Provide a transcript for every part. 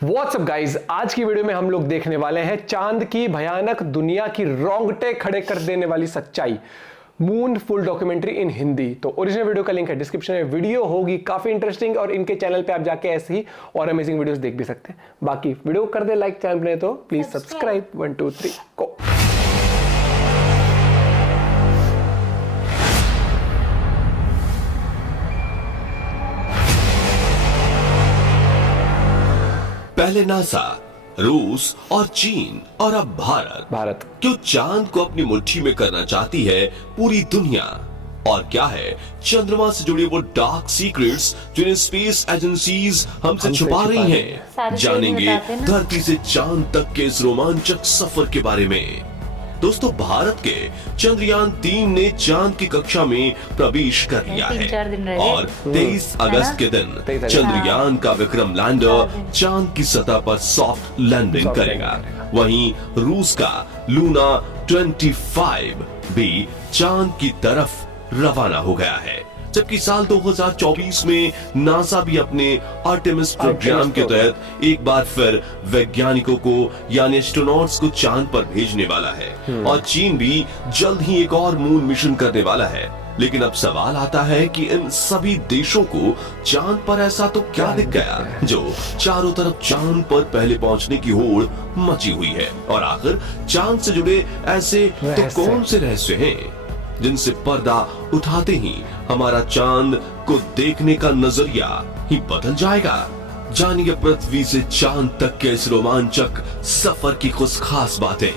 What's up guys, आज की video में हम लोग देखने वाले हैं चांद की भयानक दुनिया की रोंगटे खड़े कर देने वाली सच्चाई, मून फुल डॉक्यूमेंट्री इन हिंदी। तो ओरिजिनल वीडियो का लिंक है डिस्क्रिप्शन में। वीडियो होगी काफी इंटरेस्टिंग और इनके चैनल पे आप जाके ऐसे ही और अमेजिंग वीडियोस देख भी सकते हैं। बाकी वीडियो कर दे लाइक, चैनल पे तो प्लीज सब्सक्राइब। 1 2 3 गो। पहले नासा, रूस और चीन और अब भारत क्यों चांद को अपनी मुट्ठी में करना चाहती है पूरी दुनिया? और क्या है चंद्रमा से जुड़े वो डार्क सीक्रेट्स जिन्हें स्पेस एजेंसीज हमसे छुपा रही हैं? जानेंगे धरती से चांद तक के इस रोमांचक सफर के बारे में। दोस्तों, भारत के चंद्रयान 3 ने चांद की कक्षा में प्रवेश कर लिया है और 23 अगस्त के दिन चंद्रयान का विक्रम लैंडर चांद की सतह पर सॉफ्ट लैंडिंग करेगा। वहीं रूस का लूना 25 भी चांद की तरफ रवाना हो गया है। जबकि साल 2024 में नासा भी अपने आर्टेमिस प्रोग्राम के तहत एक बार फिर वैज्ञानिकों को यानी एस्ट्रोनॉट्स को चांद पर भेजने वाला है और चीन भी जल्द ही एक और मून मिशन करने वाला है। लेकिन अब सवाल आता है कि इन सभी देशों को चांद पर ऐसा तो क्या दिख गया जो चारों तरफ चांद पर पहले पहुंचने की होड़ मची हुई है? और आखिर चांद से जुड़े ऐसे तो कौन से रहस्य हैं जिनसे पर्दा उठाते ही हमारा चांद को देखने का नजरिया ही बदल जाएगा? जानिए पृथ्वी से चांद तक के इस रोमांचक सफर की कुछ खास बातें।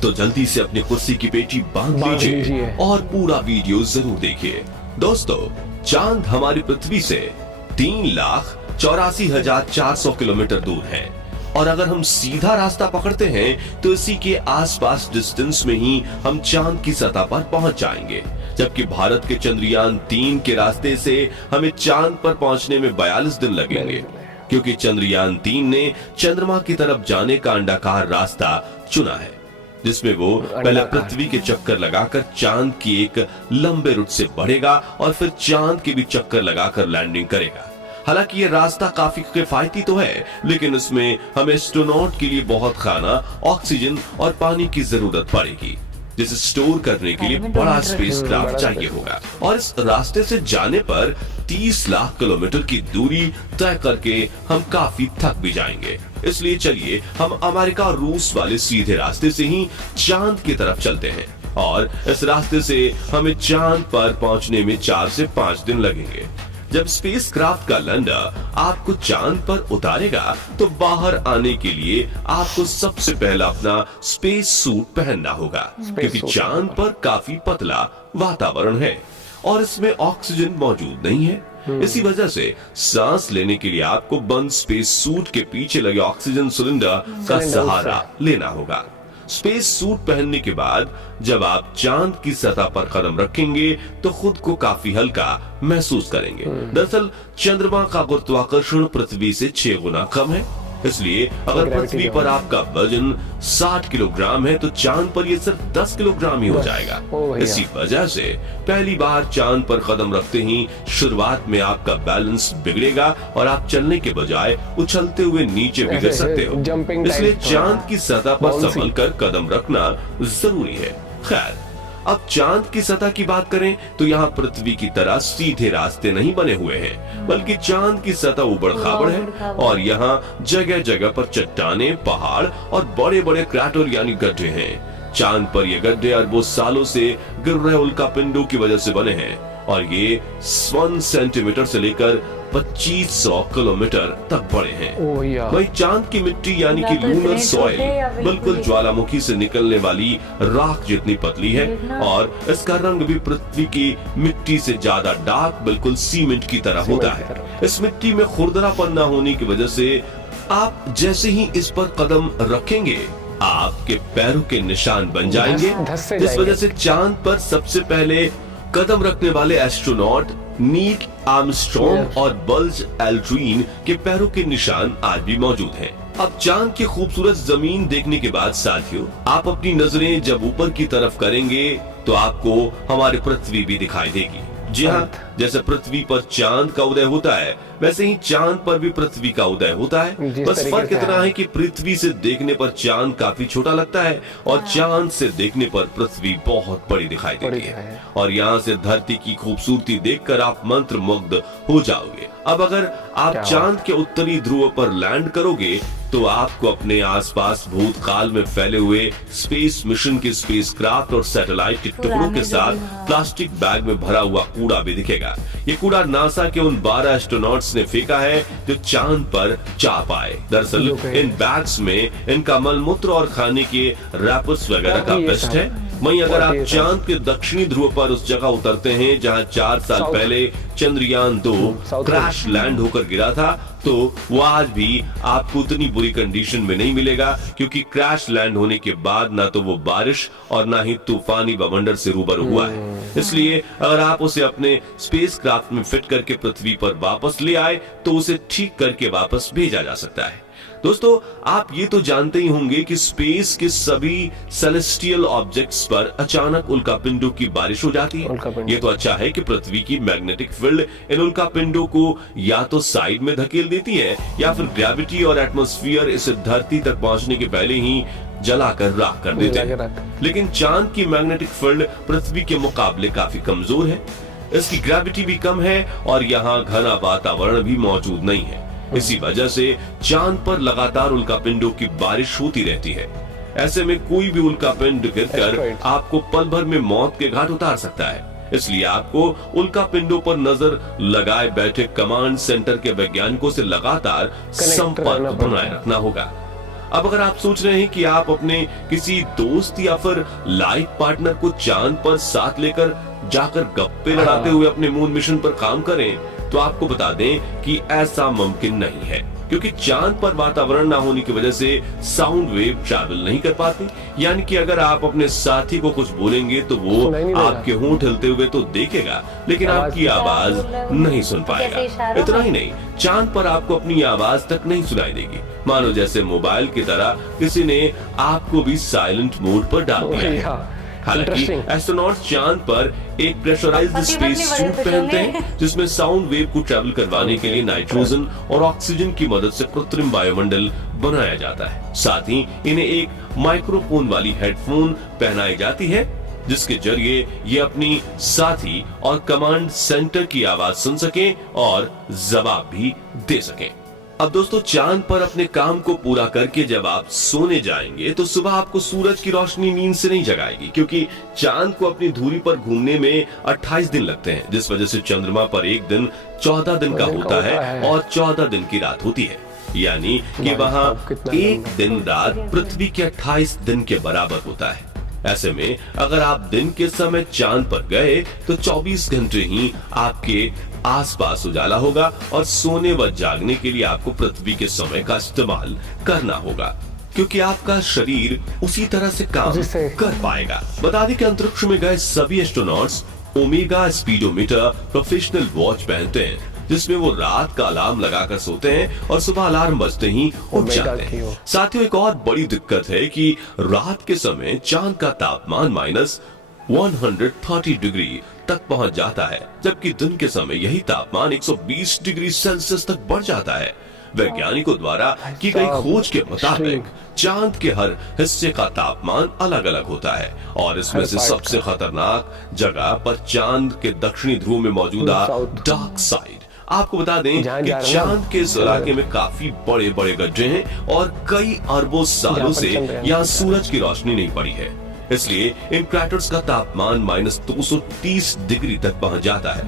तो जल्दी से अपनी कुर्सी की पेटी बांध लीजिए और पूरा वीडियो जरूर देखिए। दोस्तों, चांद हमारी पृथ्वी से 3,84,400 किलोमीटर दूर है और अगर हम सीधा रास्ता पकड़ते हैं तो इसी के आसपास डिस्टेंस में ही हम चांद की सतह पर पहुंच जाएंगे। जबकि भारत के चंद्रयान 3 के रास्ते से हमें चांद पर पहुंचने में 42 दिन लगेंगे, क्योंकि चंद्रयान 3 ने चंद्रमा की तरफ जाने का अंडाकार रास्ता चुना है, जिसमें वो पहले पृथ्वी के चक्कर लगाकर चांद की एक लंबे रूट से बढ़ेगा और फिर चांद के भी चक्कर लगाकर लैंडिंग करेगा। हालांकि ये रास्ता काफी किफायती तो है, लेकिन इसमें हमें एस्ट्रोनॉट के लिए बहुत खाना, ऑक्सीजन और पानी की जरूरत पड़ेगी, जिसे स्टोर करने के लिए बड़ा स्पेसक्राफ्ट चाहिए होगा। और इस रास्ते से जाने पर 30 लाख किलोमीटर की दूरी तय करके हम काफी थक भी जाएंगे। इसलिए चलिए हम अमेरिका और रूस वाले सीधे रास्ते से ही चांद की तरफ चलते हैं और इस रास्ते से हमें चांद पर पहुंचने में 4 से 5 दिन लगेंगे। जब स्पेसक्राफ्ट का लैंडर आपको चांद पर उतारेगा तो बाहर आने के लिए आपको सबसे पहला अपना स्पेस सूट पहनना होगा, क्योंकि चांद पर काफी पतला वातावरण है और इसमें ऑक्सीजन मौजूद नहीं है। इसी वजह से सांस लेने के लिए आपको बंद स्पेस सूट के पीछे लगे ऑक्सीजन सिलेंडर का सहारा लेना होगा। स्पेस सूट पहनने के बाद जब आप चांद की सतह पर कदम रखेंगे तो खुद को काफी हल्का महसूस करेंगे। दरअसल चंद्रमा का गुरुत्वाकर्षण पृथ्वी से 6 गुना कम है, इसलिए अगर पृथ्वी पर आपका वजन 60 किलोग्राम है तो चांद पर ये सिर्फ 10 किलोग्राम ही हो जाएगा। इसी वजह से पहली बार चांद पर कदम रखते ही शुरुआत में आपका बैलेंस बिगड़ेगा और आप चलने के बजाय उछलते हुए नीचे भी गिर सकते हो। इसलिए चांद की सतह पर संभल कर कदम रखना जरूरी है। खैर, अब चांद की सतह की बात करें तो यहाँ पृथ्वी की तरह सीधे रास्ते नहीं बने हुए हैं, बल्कि चांद की सतह उबड़ खाबड़ है और यहाँ जगह जगह पर चट्टाने, पहाड़ और बड़े बड़े क्रैटर यानी गड्ढे हैं। चांद पर ये गड्ढे अरबों सालों से गिर रहे उल्कापिंडों की वजह से बने हैं और ये 1 सेंटीमीटर से लेकर 2500 किलोमीटर तक बड़े हैं। वही चांद की मिट्टी यानी कि लूनर सॉइल बिल्कुल ज्वालामुखी से निकलने वाली राख जितनी पतली है और इसका रंग भी पृथ्वी की मिट्टी से ज्यादा डार्क, बिल्कुल सीमेंट की तरह होता है। इस मिट्टी में खुरदरापन न होने की वजह से आप जैसे ही इस पर कदम रखेंगे आपके पैरों के निशान बन जाएंगे, जिस वजह से चांद पर सबसे पहले कदम रखने वाले एस्ट्रोनॉट नील आर्मस्ट्रॉन्ग और बल्ज एल्ड्रिन के पैरों के निशान आज भी मौजूद हैं। अब चांद की खूबसूरत जमीन देखने के बाद साथियों, आप अपनी नजरें जब ऊपर की तरफ करेंगे तो आपको हमारी पृथ्वी भी दिखाई देगी। जी हाँ, जैसे पृथ्वी पर चांद का उदय होता है, वैसे ही चांद पर भी पृथ्वी का उदय होता है। बस फर्क इतना है कि पृथ्वी से देखने पर चांद काफी छोटा लगता है और चांद से देखने पर पृथ्वी बहुत बड़ी दिखाई देती है। और यहाँ से धरती की खूबसूरती देखकर आप मंत्रमुग्ध हो जाओगे। अब अगर आप चांद के उत्तरी ध्रुव पर लैंड करोगे तो आपको अपने आसपास भूतकाल में फैले हुए स्पेस मिशन के स्पेसक्राफ्ट और सैटेलाइट के टुकड़ों के साथ प्लास्टिक बैग में भरा हुआ कूड़ा भी दिखेगा। ये कूड़ा नासा के उन 12 एस्ट्रोनॉट्स ने फेंका है जो चांद पर जा पाए। दरअसल इन बैग्स में इनका मलमूत्र और खाने के रैपर्स वगैरह का बेस्ट है। वहीं अगर आप चांद के दक्षिणी ध्रुव पर उस जगह उतरते हैं जहां 4 साल पहले चंद्रयान 2 क्रैश लैंड होकर गिरा था, तो वो आज भी आपको उतनी बुरी कंडीशन में नहीं मिलेगा, क्योंकि क्रैश लैंड होने के बाद ना तो वो बारिश और ना ही तूफानी बवंडर से रूबरू हुआ है। इसलिए अगर आप उसे अपने स्पेसक्राफ्ट में फिट करके पृथ्वी पर वापस ले आए तो उसे ठीक करके वापस भेजा जा सकता है। दोस्तों, आप ये तो जानते ही होंगे कि स्पेस के सभी सेलेस्टियल ऑब्जेक्ट्स पर अचानक उल्कापिंडों की बारिश हो जाती है। ये तो अच्छा है कि पृथ्वी की मैग्नेटिक फील्ड इन उल्कापिंडों को या तो साइड में धकेल देती है या फिर ग्रेविटी और एटमॉस्फेयर इसे धरती तक पहुंचने के पहले ही जलाकर राख कर देते हैं। लेकिन चांद की मैग्नेटिक फील्ड पृथ्वी के मुकाबले काफी कमजोर है। इसकी ग्रेविटी भी कम है और यहाँ घना वातावरण भी मौजूद नहीं है। इसी वजह से चांद पर लगातार उल्कापिंडों की बारिश होती रहती है। ऐसे में कोई भी उल्कापिंड गिरकर आपको पल भर में मौत के घाट उतार सकता है। इसलिए आपको उल्कापिंडों पर नजर लगाए बैठे कमांड सेंटर के वैज्ञानिकों से लगातार संपर्क बनाए रखना होगा। अब अगर आप सोच रहे हैं कि आप अपने किसी दोस्त या फिर लाइफ पार्टनर को चांद पर साथ लेकर जाकर गप्पे लड़ाते हुए अपने मून मिशन पर काम करें, तो आपको बता दें कि ऐसा मुमकिन नहीं है, क्योंकि चांद पर वातावरण ना होने की वजह से साउंड वेव ट्रैवल नहीं कर पाती। यानी कि अगर आप अपने साथी को कुछ बोलेंगे तो वो आपके होंठ हिलते हुए तो देखेगा, लेकिन आपकी आवाज नहीं सुन पाएगा। इतना ही नहीं, चांद पर आपको अपनी आवाज तक नहीं सुनाई देगी, मानो जैसे मोबाइल की तरह किसी ने आपको भी साइलेंट मोड पर डाल दिया है। हालांकि एस्ट्रोनॉट्स चांद पर एक प्रेशराइज्ड स्पेस सूट पहनते हैं जिसमें साउंड वेव को ट्रैवल करवाने के लिए नाइट्रोजन और ऑक्सीजन की मदद से कृत्रिम वायुमंडल बनाया जाता है। साथ ही इन्हें एक माइक्रोफोन वाली हेडफोन पहनाई जाती है जिसके जरिए ये अपनी साथी और कमांड सेंटर की आवाज सुन सकें और जवाब भी दे सकें। अब दोस्तों, चांद पर अपने काम को पूरा करके जब आप सोने जाएंगे तो सुबह आपको सूरज की रोशनी नींद से नहीं जगाएगी, क्योंकि चांद को अपनी धुरी पर घूमने में 28 दिन लगते हैं, जिस वजह से चंद्रमा पर एक दिन 14 दिन का होता है और 14 दिन की रात होती है। यानी कि वहाँ एक दिन रात पृथ्वी के 28 दिन के बराबर होता है। ऐसे में अगर आप दिन के समय चांद पर गए तो 24 घंटे ही आपके आसपास उजाला होगा और सोने व जागने के लिए आपको पृथ्वी के समय का इस्तेमाल करना होगा, क्योंकि आपका शरीर उसी तरह से काम कर पाएगा। बता दें कि अंतरिक्ष में गए सभी astronauts omega speedometer professional watch पहनते हैं, जिसमें वो रात का अलार्म लगाकर सोते हैं और सुबह अलार्म बजते ही उठ जाते हैं। साथियों, एक और बड़ी दिक्कत है कि रात के समय चांद का तापमान -130 डिग्री तक पहुंच जाता है, जबकि दिन के समय यही तापमान 120 डिग्री सेल्सियस तक बढ़ जाता है। वैज्ञानिकों द्वारा की गई खोज के मुताबिक चांद के हर हिस्से का तापमान अलग अलग होता है और इसमें से सबसे खतरनाक जगह पर चांद के दक्षिणी ध्रुव में मौजूदा डार्क साइड। आपको बता दें कि चांद के इस इलाके में काफी बड़े बड़े गड्ढे हैं और कई अरबों सालों से यहाँ सूरज की रोशनी नहीं पड़ी है। इसलिए इन क्रैटर्स का तापमान -230 डिग्री तक पहुंच जाता है।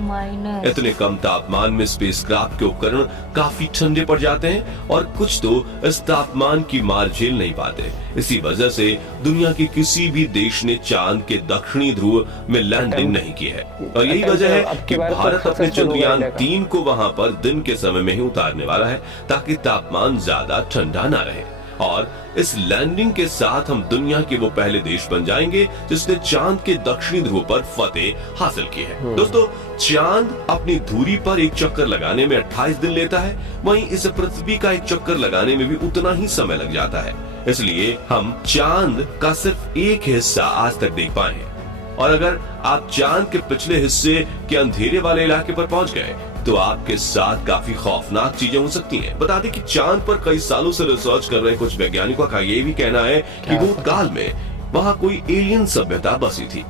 इतने कम तापमान में स्पेसक्राफ्ट के उपकरण काफी ठंडे पड़ जाते हैं और कुछ तो इस तापमान की मार झेल नहीं पाते। इसी वजह से दुनिया के किसी भी देश ने चांद के दक्षिणी ध्रुव में लैंडिंग नहीं की है और यही वजह है कि भारत अपने चंद्रयान 3 को वहां पर दिन के समय में ही उतारने वाला है, ताकि तापमान ज्यादा ठंडा ना रहे। और इस लैंडिंग के साथ हम दुनिया के वो पहले देश बन जाएंगे जिसने चांद के दक्षिणी ध्रुव पर फतेह हासिल की है। दोस्तों, चांद अपनी धुरी पर एक चक्कर लगाने में 28 दिन लेता है, वहीं इसे पृथ्वी का एक चक्कर लगाने में भी उतना ही समय लग जाता है। इसलिए हम चांद का सिर्फ एक हिस्सा आज तक देख पाए हैं। और अगर आप चांद के पिछले हिस्से के अंधेरे वाले इलाके पर पहुंच गए तो आपके साथ काफी खौफनाक चीजें हो सकती हैं। बता दें कि चांद पर कई सालों से रिसर्च कर रहे कुछ वैज्ञानिकों का ये भी कहना है कि भूतकाल में वहां कोई एलियन सभ्यता बसी थी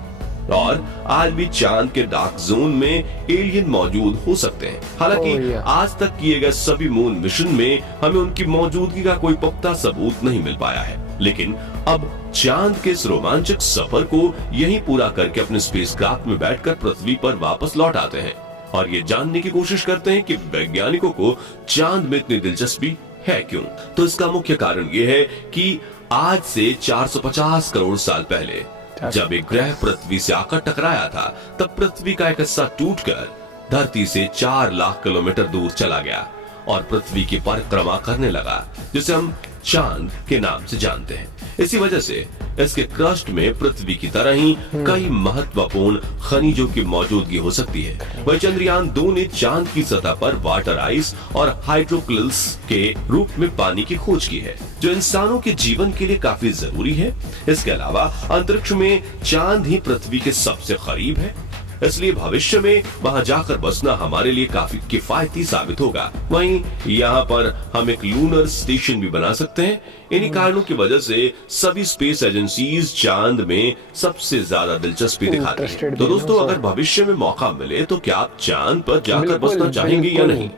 और आज भी चांद के डार्क जोन में एलियन मौजूद हो सकते हैं। हालांकि आज तक किए गए सभी मून मिशन में हमें उनकी मौजूदगी का कोई पुख्ता सबूत नहीं मिल पाया है, लेकिन अब चांद के इस रोमांचक सफर को यहीं पूरा करके अपने स्पेसक्राफ्ट में बैठकर पृथ्वी पर वापस लौट आते हैं और ये जानने की कोशिश करते हैं कि वैज्ञानिकों को चांद में इतनी दिलचस्पी है क्यों। तो इसका मुख्य कारण ये है कि आज से 450 करोड़ साल पहले जब एक ग्रह पृथ्वी से आकर टकराया था, तब पृथ्वी का एक हिस्सा टूटकर धरती से 4 लाख किलोमीटर दूर चला गया और पृथ्वी की परिक्रमा करने लगा, जिसे हम चांद के नाम से जानते हैं। इसी वजह से इसके क्रस्ट में पृथ्वी की तरह ही कई महत्वपूर्ण खनिजों की मौजूदगी हो सकती है। वही चंद्रयान 2 ने चांद की सतह पर वाटर आइस और हाइड्रोक्लिल्स के रूप में पानी की खोज की है, जो इंसानों के जीवन के लिए काफी जरूरी है। इसके अलावा अंतरिक्ष में चांद ही पृथ्वी के सबसे करीब है, इसलिए भविष्य में वहां जाकर बसना हमारे लिए काफी किफायती साबित होगा। वहीं यहाँ पर हम एक लूनर स्टेशन भी बना सकते हैं। इन्हीं कारणों की वजह से सभी स्पेस एजेंसीज चांद में सबसे ज्यादा दिलचस्पी दिखाती हैं। तो दोस्तों, अगर भविष्य में मौका मिले तो क्या आप चांद पर जाकर बसना चाहेंगे या नहीं?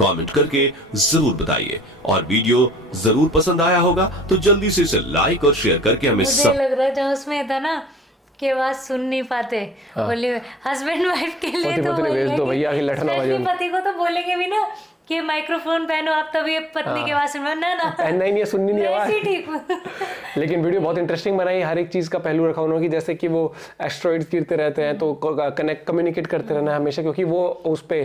कमेंट करके जरूर बताइए और वीडियो जरूर पसंद आया होगा तो जल्दी से इसे लाइक और शेयर करके हमें मुझे लग रहा है जब उसमें था ना कि आवाज सुन नहीं पाते, बोले हस्बैंड वाइफ के लिए तो भेज दो भैया, पति को तो बोलेंगे भी ना कि माइक्रोफोन पहनो आप, तभी पत्नी की आवाज सुनना ना पहनना ही नहीं है, सुननी नहीं आवाज। ठीक लेकिन वीडियो बहुत इंटरेस्टिंग बनाई, हर एक चीज का पहलू रखा उन्होंने, जैसे कि वो एस्ट्रॉइड्स गिरते रहते हैं तो कम्युनिकेट करते रहना हमेशा, क्योंकि वो उस पे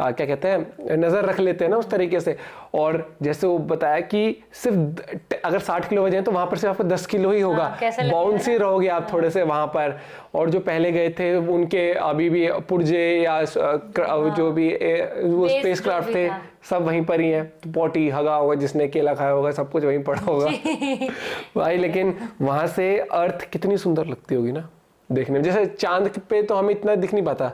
क्या कहते हैं नजर रख लेते हैं ना उस तरीके से। और जैसे वो बताया कि सिर्फ अगर 60 किलो वजन है तो वहां पर सिर्फ आपको 10 किलो ही होगा, बाउंस ही रहोगे आप थोड़े से वहां पर। और जो पहले गए थे उनके अभी भी पुर्जे या जो भी वो स्पेसक्राफ्ट थे सब वहीं पर ही है, तो पॉटी हगा होगा, जिसने केला खाया होगा सब कुछ वहीं पड़ा होगा भाई। लेकिन वहां से अर्थ कितनी सुंदर लगती होगी ना देखने में। जैसे चांद पे तो हमें इतना दिख नहीं पाता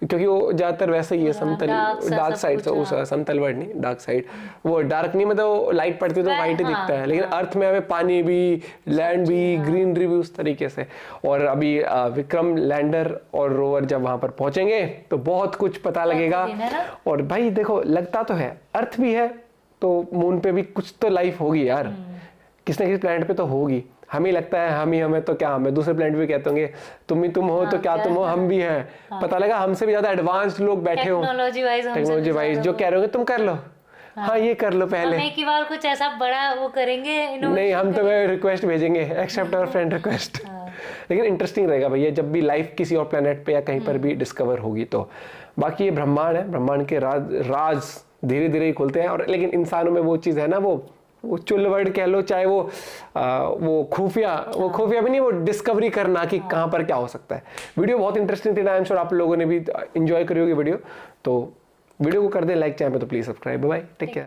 क्योंकि वो ज्यादातर वैसे ही है समतल, डार्क साइड से, उस समतल वर्ड नहीं, डार्क साइड, वो डार्क नहीं मतलब वो लाइट पड़ती है तो वाइट ही दिखता है। लेकिन अर्थ में हमें पानी भी, लैंड भी, ग्रीनरी भी उस तरीके से। और अभी विक्रम लैंडर और रोवर जब वहां पर पहुंचेंगे तो बहुत कुछ पता लगेगा। और भाई देखो, लगता तो है अर्थ भी है तो मून पे भी कुछ तो लाइफ होगी यार, किसी न किसी प्लैनेट पे तो होगी। हमें लगता है हम ही हमें, तो क्या हमें दूसरे प्लैनेट भी कहते होंगे तुम ही तुम हो, तो क्या तुम हो, हम भी हैं। पता लगा हमसे भी ज्यादा एडवांस्ड लोग बैठे हो टेक्नोलॉजी वाइज, जो कह रहे होंगे तुम कर लो, हाँ ये कर लो पहले, हम एक ही बार कुछ ऐसा बड़ा वो करेंगे नहीं, हम तो रिक्वेस्ट भेजेंगे, एक्सेप्ट आवर फ्रेंड रिक्वेस्ट। लेकिन इंटरेस्टिंग रहेगा भैया जब भी लाइफ किसी और प्लैनेट पे या कहीं पर भी डिस्कवर होगी तो। बाकी ये ब्रह्मांड है, ब्रह्मांड के राज धीरे धीरे ही खुलते हैं। और लेकिन इंसानों में वो चीज है ना, वो चुल वर्ड कह लो, चाहे वो खुफिया भी नहीं, वो डिस्कवरी करना कि कहाँ पर क्या हो सकता है। वीडियो बहुत इंटरेस्टिंग थी, आई एम श्योर आप लोगों ने भी एंजॉय करी होगी वीडियो। तो वीडियो को कर दें लाइक, चाहे तो please subscribe. Bye, take care.